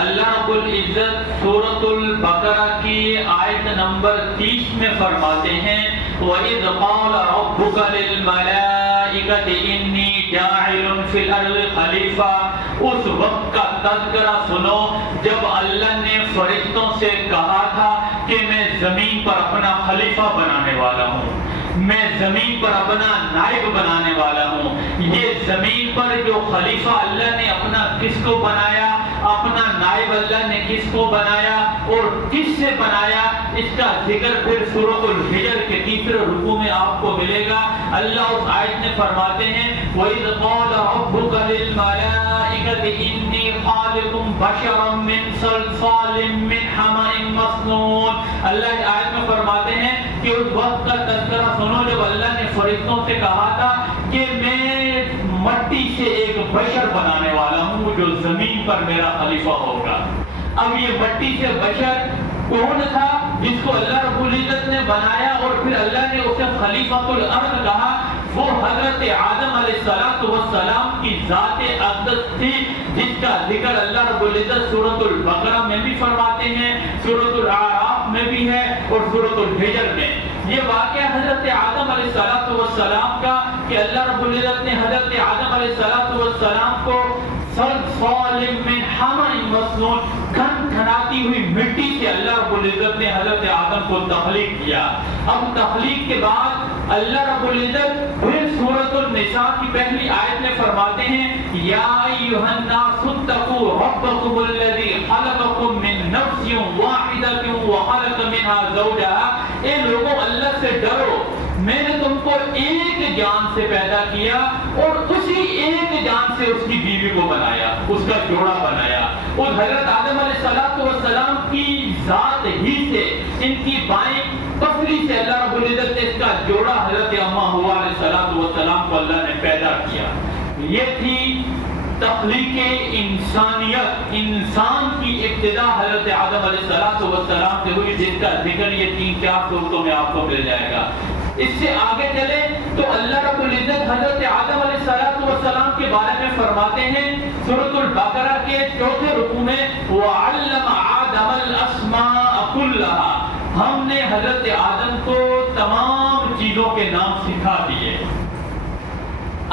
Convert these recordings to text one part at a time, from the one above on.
اللہ رب العزت سورۃ البقرہ کی آیت نمبر 30 میں فرماتے ہیں وَإِذْ قَالَ رَبُّكَ لِلْمَلَائِكَةِ إِنِّي جَاعِلٌ فِي الْأَرْضِ خَلِيفَةً۔ اس وقت کا تذکرہ سنو جب اللہ نے فرشتوں سے کہا تھا کہ میں زمین پر اپنا خلیفہ بنانے والا ہوں، میں زمین پر اپنا نائب بنانے والا ہوں۔ یہ زمین پر جو خلیفہ اللہ نے اپنا کس کو بنایا، اپنا نائب اللہ نے کس کو بنایا اور کس سے بنایا، اس کا ذکر پھر سورۃ الحجر کے تیسرے رکوع میں آپ کو ملے گا۔ اللہ اس آیت میں فرماتے ہیں وَإِذْ قَالَ رَبُّكَ لِلْمَلَائِكَةِ إِنِّي خَالِقٌ بَشَرًا مِّن صَلْصَالٍ مِّنْ حَمَإٍ مَّسْنُونٍ۔ اللہ اس آیت میں فرماتے ہیں کہ اس وقت کا تذکرہ سنو جب اللہ نے فرشتوں سے کہا تھا کہ میں مٹی سے ایک بشر بنانے والا ہوں جو زمین پر میرا خلیفہ ہوگا۔ اب یہ مٹی سے بشر کون تھا جس کو اللہ رب العزت نے بنایا اور پھر اللہ نے اسے خلیفۃ الارض کہا؟ وہ حضرت آدم علیہ السلام کی ذات اقدس تھی جس کا ذکر اللہ رب العزت سورۃ البقرہ میں بھی فرماتے ہیں، سورۃ الاعراف میں بھی ہے اور سورۃ الحجر میں۔ یہ واقعہ حضرت آدم علیہ السلام کا کہ اللہ رب العزت نے حضرت آدم علیہ السلام کو صلصال من حمأ مسنون کھنکھناتی ہوئی مٹی سے اللہ رب العزت نے حضرت آدم کو تخلیق کیا۔ اب تخلیق کے بعد اللہ رب العزت پھر سورۃ النساء کی پہلی آیت میں فرماتے ہیں یا ایھا الناس اتقوا ربکم الذی خلقکم من نفس واحدۃ وخلق منها زوجها۔ اے لوگوں اللہ سے ڈرو، میں نے تم کو ایک جان سے پیدا کیا اور اسی ایک جان سے اس کی بیوی کو بنایا، اس کا جوڑا بنایا۔ اور حضرت آدم علیہ السلام کی ذات ہی سے ان کی بائیں پسلی سے اللہ رب العزت نے اس کا جوڑا حضرت اماں حوا علیہ السلام کو اللہ نے پیدا کیا۔ یہ تھی تخلیق انسانیت، انسان کی ابتدا حضرت آدم علیہ السلام سے ہوئی جس کا ذکر یہ 3-4 صورتوں میں آپ کو مل جائے گا۔ اس سے آگے چلے تو اللہ رب العزت حضرت آدم علیہ السلام کے بارے میں فرماتے ہیں سورۃ البقرہ کے 4 رکوع میں وَعَلَّمَ آدَمَ الْأَسْمَاءَ كُلَّهَا۔ ہم نے حضرت آدم کو تمام چیزوں کے نام سکھا دیے۔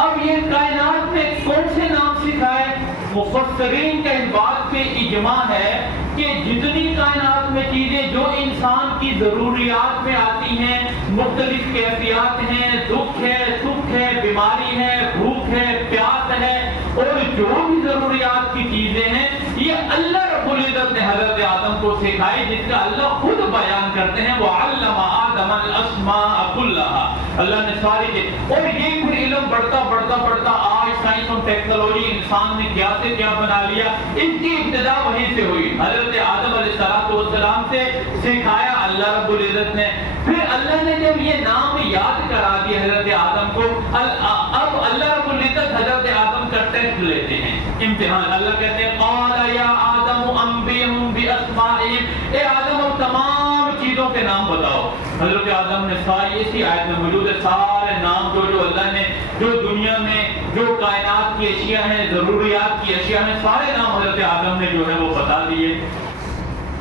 اب یہ کائنات میں کون سے نام سکھائے؟ مفسرین کا اس بات پہ اجماع ہے کہ جتنی کائنات میں چیزیں جو انسان کی ضروریات میں آتی ہیں، مختلف کیفیات ہیں، دکھ ہے، سکھ ہے، بیماری ہے، بھوک ہے، پیاس ہے، اور جو بھی ضروریات کی چیزیں ہیں یہ اللہ رب العزت نے حضرت آدم کو سکھائی، جس کا اللہ خود بیان کرتے ہیں وَعَلَّمَ آدَمَ الْأَسْمَاءَ كُلَّهَا۔ اللہ نے ساری چیز، اور یہ پھر علم بڑھتا آج سائنس اور ٹیکنالوجی انسان نے کیا سے کیا بنا لیا، اس کی ابتدا وہیں سے ہوئی، حضرت آدم علیہ السلام سے سکھایا اللہ رب العزت نے۔ پھر اللہ نے جب یہ نام یاد کرا دیا حضرت آدم کو، اب اللہ رب العزت حضرت آدم کا ٹیسٹ لیتے ہیں، امتحان۔ اللہ کہتے ہیں قال یا آدم انبئہم باسمائہم، اے آدم اب تمام چیزوں کے نام بتاؤ۔ حضرت آدم نے ساری اسی آیت میں موجود ہے سارے نام جو اللہ نے جو دنیا میں جو کائنات کی اشیاء ہیں، ضروریات کی اشیاء ہیں، سارے نام حضرت آدم نے جو ہے وہ بتا دیے۔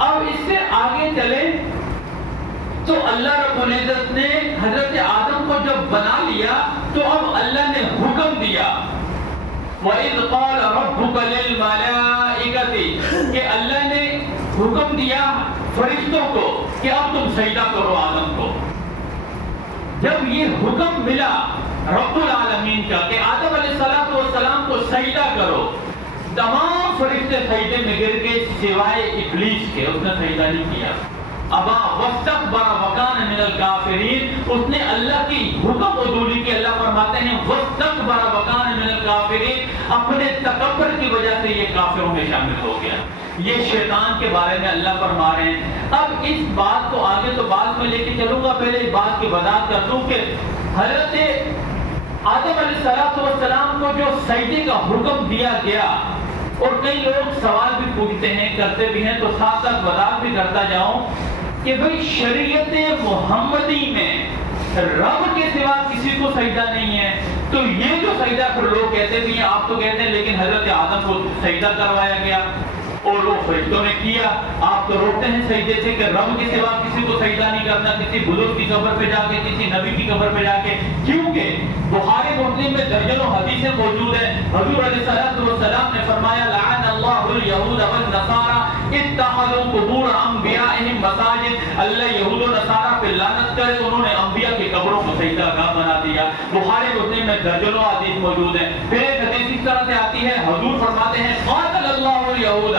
اب اس سے آگے چلے تو اللہ رب العزت نے حضرت آدم کو جب بنا لیا تو اب اللہ نے حکم دیا وَإِذْ قَالَ رَبُّكَ لِلْمَلَائِكَةِ، کہ اللہ نے حکم دیا فرشتوں کو کہ اب تم سجدہ کرو آدم کو۔ جب یہ حکم ملا رب العالمین کا کہ آدم علیہ السلام کو سجدہ کرو، تمام فرشتے سجدے میں گر کے سوائے ابلیس کے، اس نے سجدہ نہیں کیا۔ ابا واستکبر وکان من الکافرین، اس نے اللہ کی حکم عدولی کی۔ اللہ فرماتے ہیں واستکبر وکان من الکافرین، اپنے تکبر کی وجہ سے یہ کافروں میں شامل ہو گیا۔ یہ شیطان کے بارے میں اللہ فرما رہے ہیں۔ اب اس بات کو آگے تو بعد میں لے کے چلوں گا، پہلے اس بات کی وضاحت کر دوں کہ حضرت آدم علیہ السلام کو جو سجدے کا حکم دیا گیا، اور کئی لوگ سوال بھی پوچھتے ہیں، کرتے بھی ہیں، تو ساتھ ساتھ وضاحت بھی کرتا جاؤں کہ بھئی شریعت محمدی میں رب کے سوا کسی کو سجدہ نہیں ہے، تو یہ جو سجدہ پھر لوگ کہتے بھی ہیں، آپ تو کہتے ہیں لیکن حضرت آدم کو سجدہ کروایا گیا۔ اور وہ فرشتوں نے کیا. آپ تو روکتے ہیں سجدے سے کہ رب کے سوا کسی کو سجدہ نہیں کرنا, کسی بزرگ کی قبر پہ جا کے, کسی نبی کی قبر پہ جا کے. کیونکہ بخاری مسلم میں درجنوں حدیثیں موجود ہیں. حضور علیہ السلام نے فرمایا لعن اللہ الیہود والنصارى اتخذوا قبور انبیائہم مساجد. اللہ یہود و نصارہ پہ لعنت کرے, انہوں نے انبیاء کی قبروں کو سجدہ گاہ بنا دیا. بخاری مسلم میں درجنوں حدیث موجود ہیں. پھر ایک حدیث اس طرح سے آتی ہے, حضور فرماتے ہیں قاتل اللہ الیہود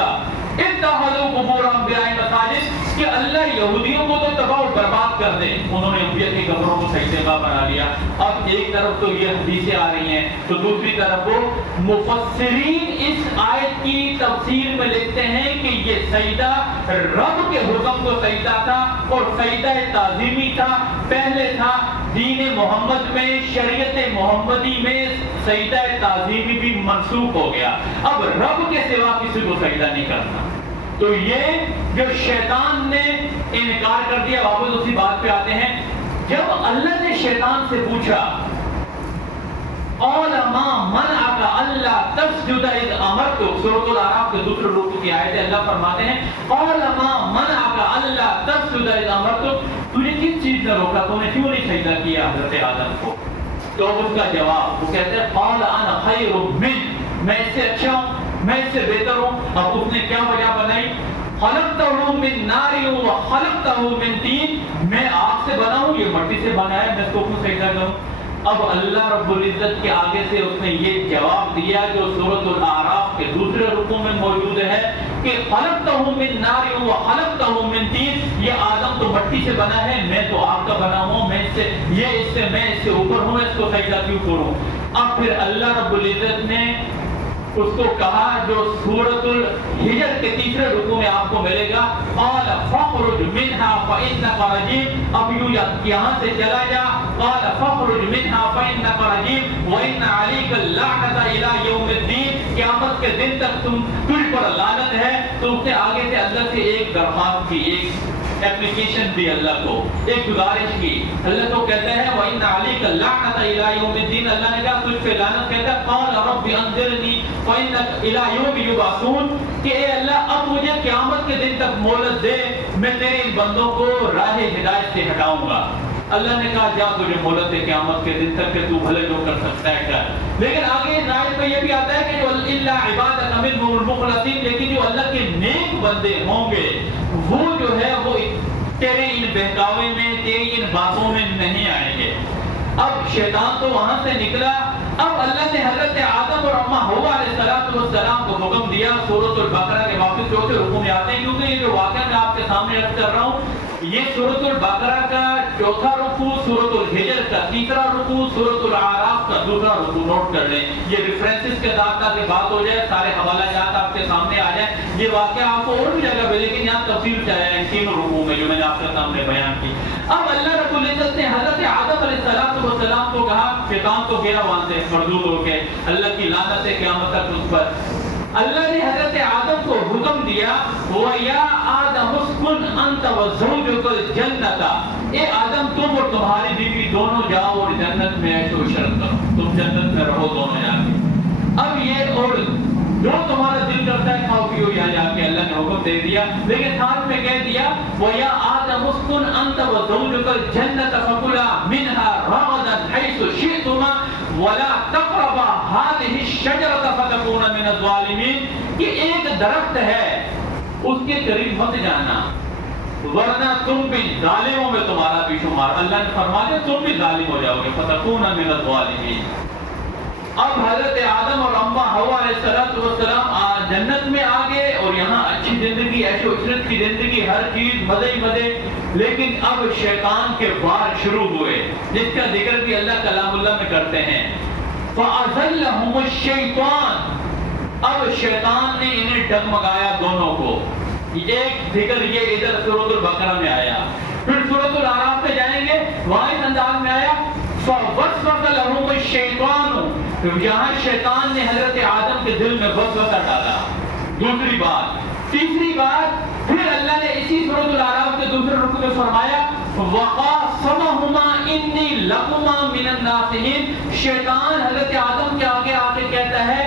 اتخذوا قبور انبیائہم مساجد, کہ اللہ یہودیوں کو تو تباہ و برباد کر دے, انہوں نے انبیاء کی قبروں کو سجدہ گاہ بنا لیا. اب ایک طرف تو یہ حدیثیں آ رہی ہیں, تو دوسری طرف وہ مفسرین اس آیت کی تفسیر میں لکھتے ہیں کہ یہ سجدہ رب کے حکم کو سجدہ تھا, اور سجدہ تعظیمی تھا. پہلے تھا دین محمد میں, شریعت محمدی میں سجدہ تعظیمی بھی منسوخ ہو گیا. اب رب کے سوا کسی کو سجدہ نہیں کرنا. تو یہ جو شیطان نے انکار کر دیا, واپس اسی بات پہ آتے ہیں. جب اللہ نے شیطان سے پوچھا قال ما منعك الا تسجد اذ امرتك, سورۃ الاعراف کے دوسرے رکوع کی آیت ہے. اللہ فرماتے ہیں قال ما منعك الا تسجد اذ امرتك, تجھے کس چیز نے روکا, تو نے کیوں نہیں سجدہ کیا حضرت آدم کو؟ تو اس کا جواب وہ کہتے ہیں قال انا خیر من, میں اس سے اچھا ہوں, میں اس سے بہتر ہوں. اب اس نے کیا وجہ بنائی, خلقتہ من نار وخلقتہ من طین, میں آگ سے بنا ہوں, یہ مٹی سے بنا ہے, میں اس کو کیوں سجدہ کروں؟ اب اللہ رب العزت کے آگے سے اس نے یہ جواب دیا جو سورۃ الاعراف کے دوسرے رکوع میں موجود ہے کہ خلقتہ من نار وخلقتہ من طین, یہ آدم تو مٹی سے بنا ہے, میں تو آگ کا بنا ہوں, میں اس سے اوپر ہوں, میں اس کو سجدہ کیوں کروں؟ اب پھر اللہ رب العزت نے اس کو کہا جو سورۃ الحجر کے تیسرے رکوع میں آپ کو ملے گا, قال فاخرج منها فانك رجیم, اب یہاں سے چلا جا, قال فاخرج منها فانك رجیم وان عليك اللعنة الى يوم الدین, قیامت کے دن تک تجھ پر لعنت ہے. تو اس نے آگے سے اللہ سے ایک درخواست کی, ایک اپلیکیشن دی, اللہ کو ایک گزارش کی. اللہ تو کہتا ہے وَإِنَّ عَلَيْكَ اللَّعْنَةَ إِلَىٰ يَوْمِ الدِّينِ, اللہ نے کہا تجھ پہ لعنت. کہتا ہے قَالَ رَبِّ أَنذِرْنِي فَإِنَّ إِلَىٰ يَوْمِ يُبْعَثُونَ, کہ اے اللہ اب مجھے قیامت کے دن تک مہلت دے, میں تیرے ان بندوں کو راہ ہدایت سے ہٹاؤں گا. اللہ نے کہا جا تجھے مہلت ہے قیامت کے دن تک کہ تو بھلے جو کر سکتا ہے کر. لیکن آگے اس آیت میں یہ بھی آتا ہے کہ جو الا عبادک منہم المخلصین, لیکن جو اللہ کے نیک بندے ہوں گے وہ جو ہے وہ تیرے ان بہکاوے میں, تیری ان باتوں میں نہیں آئیں گے. اب شیطان تو وہاں سے نکلا. اب اللہ نے حضرت آدم اور اما حوا علیہ السلام کو حکم دیا. سورۃ البقرہ کے واپس چوتھے رکوع میں آتے ہیں, کیونکہ یہ جو واقعہ میں آپ کے سامنے رکھ کر رہا ہوں یہ سورۃ البقرہ کا چوتھا رکوع, سورۃ الحجر کا تیسرا رکوع, سورۃ الاعراف کا دوسرا رکوع. نوٹ کر لیں یہ ریفرنسز کے ساتھ تاکہ بات ہو جائے, سارے حوالہ جات آپ کے سامنے آ جائیں. یہ واقعہ آپ کو اور بھی جگہ پہ, لیکن یہاں تفصیل سے آیا ہے ان تینوں رکوع میں جو میں نے آپ کے سامنے بیان کی. اب اللہ رب العزت نے حضرت آدم علیہ السلام کو کہا, شیطان تو گیا وہاں سے مردود ہو کے, اللہ کی لعنت ہے قیامت تک اس پر. اللہ نے حضرت آدم کو حکم دیا وَيَا آدَمُ اسْكُنْ أَنْتَ وَزَوْجُكَ الْجَنَّةَ, اے آدم تم اور تمہاری بیوی دونوں جاؤ اور جنت میں عیش و عشرت کرو, تم جنت میں رہو دونوں جا کے. اب یہ اور جو تمہارا دل کرتا ہے کھاؤ پیو یہاں جا کے, اللہ نے حکم دے دیا. لیکن ساتھ میں کہہ دیا وَيَا آدَمُ اسْكُنْ أَنْتَ وَزَوْجُكَ الْجَنَّةَ فَكُلَا مِنْهَا رَغَدًا حَيْثُ شِئْتُمَا وَلَا تَقْرَبَا هَٰذِهِ الشَّجَرَةَ فَتَكُونَ مِنَ الظَّالِمِينَ, کہ ایک درخت ہے اس کے قریب مت جانا ورنہ تم بھی ظالموں میں تمہارا بھی شمار. اللہ نے فرمایا تم بھی ظالم ہو جاؤ گے. فَتَكُونَ مِنَ الظَّالِمِينَ. اب حضرت آدم اور اما حوا علیہ السلام جنت میں آ گئے اور یہاں اچھی زندگی, عیش و عشرت کی زندگی, ہر چیز مزے ہی مزے. لیکن اب شیطان کے وار شروع ہوئے جس کا ذکر بھی اللہ کلام اللہ میں کرتے ہیں. فَأَزَلَّهُمُ الشَّيْطَانُ, اب شیطان نے انہیں ڈگمگایا دونوں کو. ایک ذکر یہ ادھر سورۃ البقرہ میں آیا, پھر سورۃ الاعراف پہ جائیں گے وہاں اس انداز میں آیا فَوَسْوَسَ لَهُمُ الشَّيْطَانُ, یہاں شیطان نے حضرت آدم کے دل میں وسوسہ ڈالا. دوسری بات. تیسری بات پھر اللہ نے اسی سورۃ الاعراف کے دوسرے رکوع میں فرمایا وَقَاسَمَهُمَا إِنِّي لَكُمَا مِنَ النَّاصِحِينَ, شیطان حضرت آدم کے آگے آ کے کہتا ہے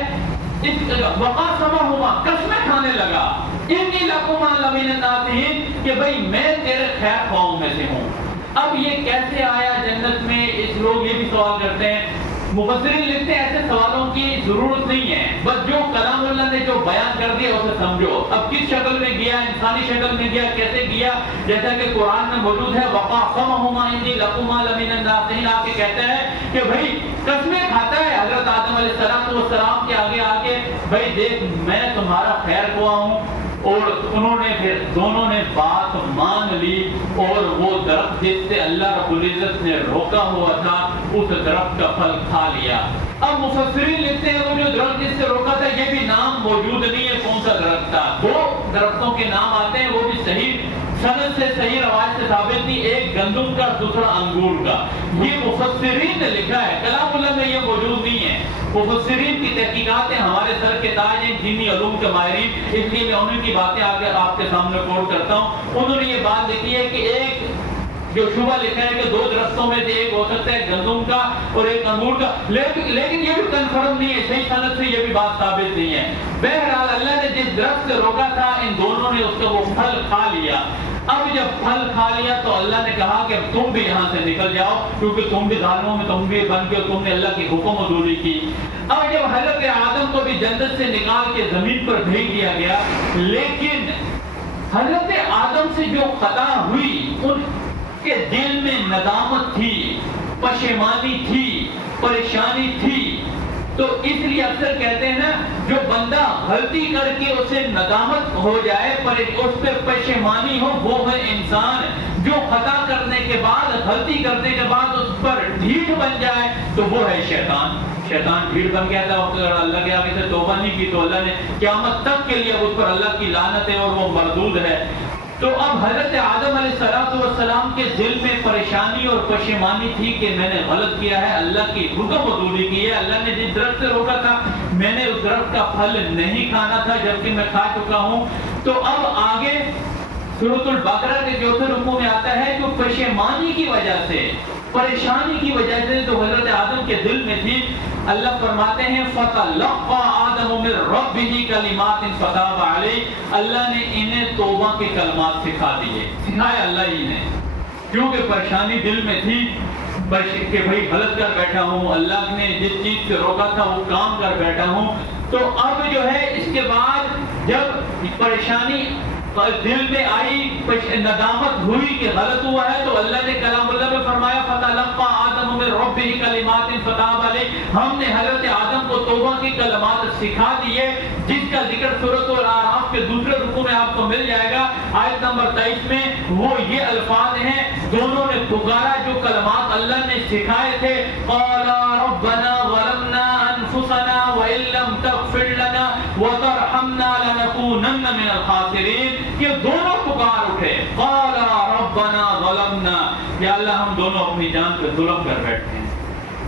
وَقَاسَمَهُمَا, قسمیں کھانے لگا انی لکما لمن الناصحین کہ بھائی میں تیرے خیر خواہوں میں سے ہوں۔ اب یہ کیسے آیا جنت میں، اس لوگ یہ بھی سوال کرتے ہیں۔ مفسرین لکھتے ہیں ایسے سوالوں کی ضرورت نہیں ہے، بس جو کلام اللہ نے جو بیان کر دیا اسے سمجھو۔ اب کس شکل میں گیا، انسانی شکل میں گیا، کیسے گیا، جیسا کہ قرآن میں موجود ہے وَقَاسَمَهُمَا إِنِّي لَكُمَا لَمِنَ النَّاصِحِينَ، آپ کے کہتا ہے کہ بھائی قسمیں کھاتا ہے حضرت آدم علیہ السلام کے آگے بھائی دیکھ میں تمہارا خیر خواہ ہوں، اور انہوں نے پھر دونوں نے بات مان لی اور وہ درخت جس سے اللہ رب العزت نے روکا ہوا تھا اس درخت کا پھل کھا لیا۔ اب مفسرین لکھتے ہیں وہ جو درخت جس سے روکا تھا یہ بھی نام موجود نہیں ہے کون سا درخت تھا، دو درختوں کے نام آتے ہیں، وہ بھی صحیح سند سے صحیح روایت سے ثابت نہیں، ایک گندم کا دوسرا انگور کا۔ یہ مفسرین نے لکھا ہے، کلام اللہ میں یہ موجود نہیں ہے۔ مفسرین کی تحقیقات ہمارے سر کے تاج ہیں، دینی علوم کے ماہرین، اس لیے میں انہیں کی باتیں آگے آپ کے سامنے کوٹ کرتا ہوں۔ انہوں نے یہ بات لکھی ہے کہ ایک جو شبہ لکھا ہے کہ دو درختوں میں سے ایک ہو سکتا ہے گندم کا اور ایک انگور کا، لیکن یہ بھی کنفرم نہیں ہے، صحیح سند سے یہ بھی بات ثابت نہیں ہے۔ بہرحال اللہ نے جس درخت سے روکا تھا ان دونوں نے اس کا وہ پھل کھا لیا۔ اب جب پھل کھا لیا تو اللہ نے کہا کہ اب تم بھی یہاں سے نکل جاؤ، کیونکہ تم بھی ظالموں میں تم بھی بن کے تم نے اللہ کی حکم عدولی کی۔ اب جب حضرت آدم کو بھی جنت سے نکال کے زمین پر بھیج دیا گیا، لیکن حضرت آدم سے جو خطا ہوئی ان کے دل میں ندامت تھی، پشیمانی تھی، پریشانی تھی۔ تو اس لیے اکثر کہتے ہیں نا جو بندہ غلطی کر کے اسے ندامت ہو جائے پر اس پہ پشیمانی ہو وہ ہے انسان، جو خطا کرنے کے بعد غلطی کرنے کے بعد اس پر ڈھیٹ بن جائے تو وہ ہے شیطان۔ شیطان ڈھیٹ بن گیا تھا، اگر اللہ کے آگے سے توبہ نہیں کی تو اللہ نے قیامت تک کے لیے اس پر اللہ کی لعنت ہے اور وہ مردود ہے۔ تو اب حضرت آدم علیہ السلام کے دل میں پریشانی اور پشیمانی تھی کہ میں نے غلط کیا ہے، اللہ کی حکم عدولی کی ہے، اللہ نے جس درخت سے روکا تھا میں نے اس درخت کا پھل نہیں کھانا تھا جبکہ میں کھا چکا ہوں۔ تو اب آگے سورۃ البقرہ کے چوتھے رکوع میں آتا ہے جو پشیمانی کی وجہ سے، پریشانی کی وجہ سے تو حضرت آدم کے دل میں تھی، اللہ فرماتے ہیں فَتَلَقَّى آدَمُ مِن رَّبِّهِ كَلِمَاتٍ فَتَابَ عَلَيْهِ، اللہ نے انہیں توبہ کے کلمات سکھا دیے، سکھایا اللہ ہی نے، کیونکہ پریشانی دل میں تھی کہ بھائی غلط کر بیٹھا ہوں، اللہ نے جس چیز سے روکا تھا وہ کام کر بیٹھا ہوں۔ تو اب جو ہے اس کے بعد جب پریشانی دل میں آئی، ندامت ہوئی کہ غلط ہوا ہے، تو اللہ نے کلام اللہ میں فرمایا فَتَلَقَّى آدَمُ مِن رَّبِّهِ كَلِمَاتٍ فَتَابَ عَلَيْهِ، ہم نے حضرت آدم کو توبہ کی کلمات سکھا دیے، جس کا ذکر سورۃ الاعراف کے دوسرے رکوع میں آپ کو مل جائے گا، آیت نمبر 23 میں وہ یہ الفاظ ہیں، دونوں نے پکارا جو کلمات اللہ نے سکھائے تھے، قَالَا رَبَّنَا ظَلَمْنَا أَنفُسَنَا وَإِن لَّمْ تَغْفِرْ لَنَا وَتَرْحَمْنَا لَنَكُونَنَّ مِنَ الْخَاسِرِينَ، یہ دونوں پکار اٹھے، قَالَا رَبَّنَا ظَلَمْنَا، یا اللہ ہم دونوں اپنی جان پہ ظلم کر بیٹھے ہیں،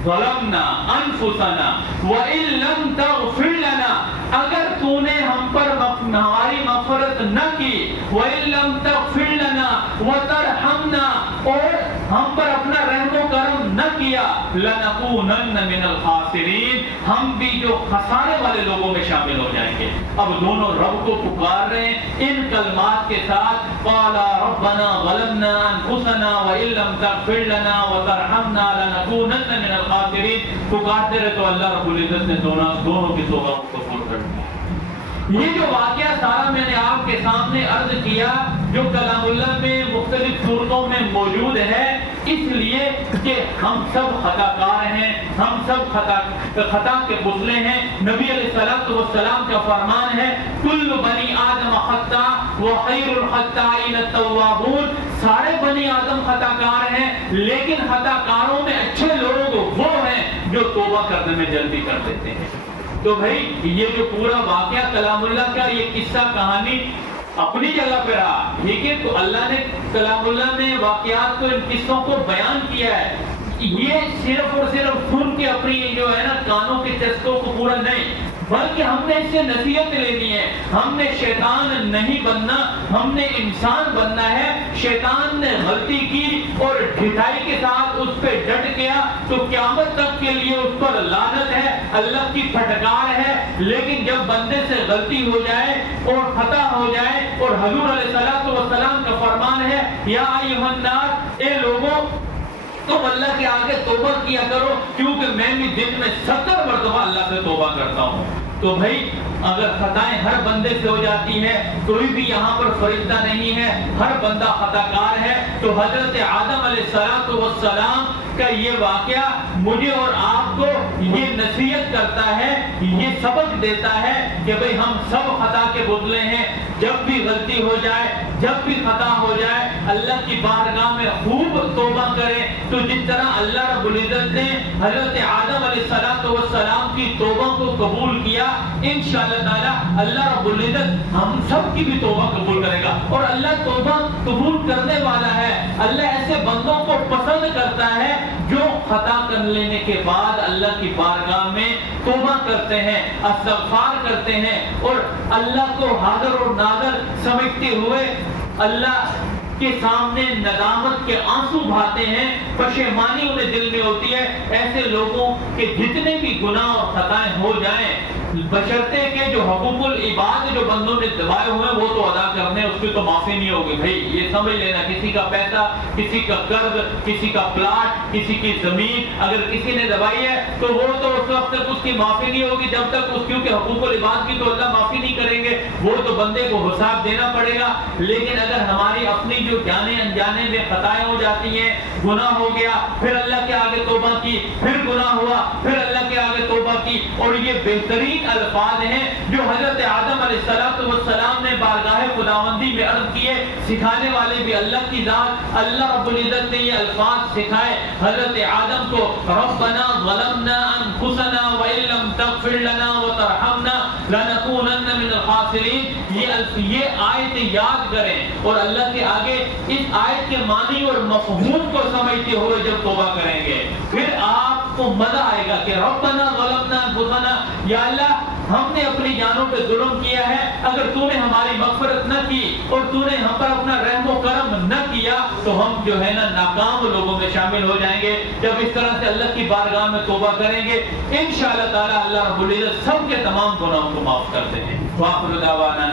ظلمنا انفسنا وَإِن لَّمْ تَغْفِرْ لَنَا، اگر تو نے ہم پر ہماری مغفرت نہ کی، وَإِن لَّمْ تَغْفِرْ لَنَا وَتَرْحَمْنَا، اور ہم پر اپنا رحم و کرم نہ کیا، لَنَكُونَنَّ مِنَ الْخَاسِرِينَ، ہم بھی جو خسارے والے لوگوں میں شامل ہو جائیں گے۔ اب دونوں رب کو پکار رہے ہیں ان کلمات کے ساتھ، قَالَا رَبَّنَا ظَلَمْنَا أَنفُسَنَا وَإِن لَّمْ تَغْفِرْ لَنَا وَتَرْحَمْنَا لَنَكُونَنَّ مِنَ الْخَاسِرِينَ، پکارتے رہے تو اللہ رب العزت نے دونوں کی توبہ کو قبول کر دیا۔ یہ جو واقعہ سارا میں نے آپ کے سامنے عرض کیا جو کلام اللہ میں مختلف صورتوں میں موجود ہے، اس لیے کہ ہم سب خطا کار ہیں، ہم سب خطا کے پتلے ہیں۔ نبی علیہ السلام کا فرمان ہے کل بنی آدم خطا وخیر الخطائین التوابون، سارے بنی آدم خطا کار ہیں لیکن خطا کاروں میں اچھے لوگ وہ ہیں جو توبہ کرنے میں جلدی کر دیتے ہیں۔ تو بھائی یہ جو پورا واقعہ کلام اللہ کا یہ قصہ کہانی اپنی جگہ پہ رہا، ٹھیک ہے، تو اللہ نے کلام اللہ میں واقعات کو ان قصوں کو بیان کیا ہے، یہ صرف اور صرف سن کے اپنی جو ہے نا کانوں کے چسکوں کو پورا نہیں، بلکہ ہم نے اس سے نصیحت لینی ہے. ہم نے شیطان نہیں بننا, ہم نے انسان بننا ہے. شیطان نے غلطی کی اور ڈھٹائی کے ساتھ اس پہ ڈٹ گیا تو قیامت تک کے لیے اس پر لعنت ہے, اللہ کی پھٹکار ہے. لیکن جب بندے سے غلطی ہو جائے اور خطا ہو جائے, اور حضور علیہ السلام کا فرمان ہے یا ایھا الناس, اے لوگوں تم اللہ کے آگے توبہ کیا کرو, کیونکہ میں بھی دن میں 70 مرتبہ اللہ سے توبہ کرتا ہوں. تو بھائی اگر خطائیں ہر بندے سے ہو جاتی ہے, کوئی بھی یہاں پر فرشتہ نہیں ہے, ہر بندہ خطا کار ہے, تو حضرت آدم علیہ السلام کا یہ واقعہ مجھے اور آپ کو یہ نصیحت کرتا ہے, یہ سبق دیتا ہے کہ بھئی ہم سب خطا کے بدلے ہیں. جب بھی غلطی ہو جائے, جب بھی خطا ہو جائے, اللہ کی بارگاہ میں خوب توبہ کریں. تو جس طرح اللہ رب العزت نے حضرت آدم علیہ السلام کی توبہ کو قبول کیا, انشاءاللہ تعالی اللہ رب العزت ہم سب کی بھی توبہ قبول کرے گا. اور اللہ توبہ قبول کرنے والا ہے. اللہ ایسے بندوں کو پسند کرتا ہے جو خطا کر لینے کے بعد اللہ کی بارگاہ میں توبہ کرتے ہیں, استغفار کرتے ہیں, اور اللہ کو حاضر اور ناظر سمجھتے ہوئے اللہ کے سامنے ندامت کے آنسو بہاتے ہیں, پشیمانی انہیں دل میں ہوتی ہے. ایسے لوگوں کے جتنے بھی گناہ اور خطائیں ہو جائیں, بشرطے کہ جو حقوق العباد جو بندوں نے دبائے ہوئے ہیں وہ تو ادا کرنے, اس کی تو معافی نہیں ہوگی. بھائی یہ سمجھ لینا, کسی کا پیسہ, کسی کا قرض, کسی کا پلاٹ, کسی کی زمین اگر کسی نے دبائی ہے تو وہ تو اس وقت تک اس کی معافی نہیں ہوگی جب تک اس, کیونکہ حقوق العباد کی تو اللہ معافی نہیں کریں گے, وہ تو بندے کو حساب دینا پڑے گا. لیکن اگر ہماری اپنی جو جانے انجانے میں خطائیں ہو جاتی ہیں, گناہ ہو گیا, پھر اللہ کے آگے توبہ کی, پھر گناہ ہوا, پھر اللہ کے آگے توبہ کی, اور یہ بہترین الفاظ ہیں جو حضرت آدم علیہ السلام نے بارگاہ خداوندی میں عرض کیے. سکھانے والے بھی اللہ کی ذات, اللہ رب العزت نے یہ الفاظ سکھائے حضرت آدم کو, ربنا ظلمنا انفسنا وان لم تغفر لنا وترحمنا لنکونن من الخاسرین. یہ آیت یاد کریں اور اللہ کے آگے اس آیت کے معنی اور مفہوم کو سمجھتے ہوئے جب توبہ کریں گے, پھر آپ کو مزہ آئے گا کہ ربنا ظلمنا انفسنا, یا اللہ ہم نے اپنی جانوں پہ ظلم کیا ہے, اگر تو نے ہماری مغفرت نہ کی اور تو نے ہم پر اپنا رحم و کرم نہ کیا تو ہم جو ہے نا ناکام لوگوں میں شامل ہو جائیں گے. جب اس طرح سے اللہ کی بارگاہ میں توبہ کریں گے, انشاءاللہ تعالی اللہ رب العزت سب کے تمام گناہوں کو معاف کرتے ہیں. وآخر دعوانا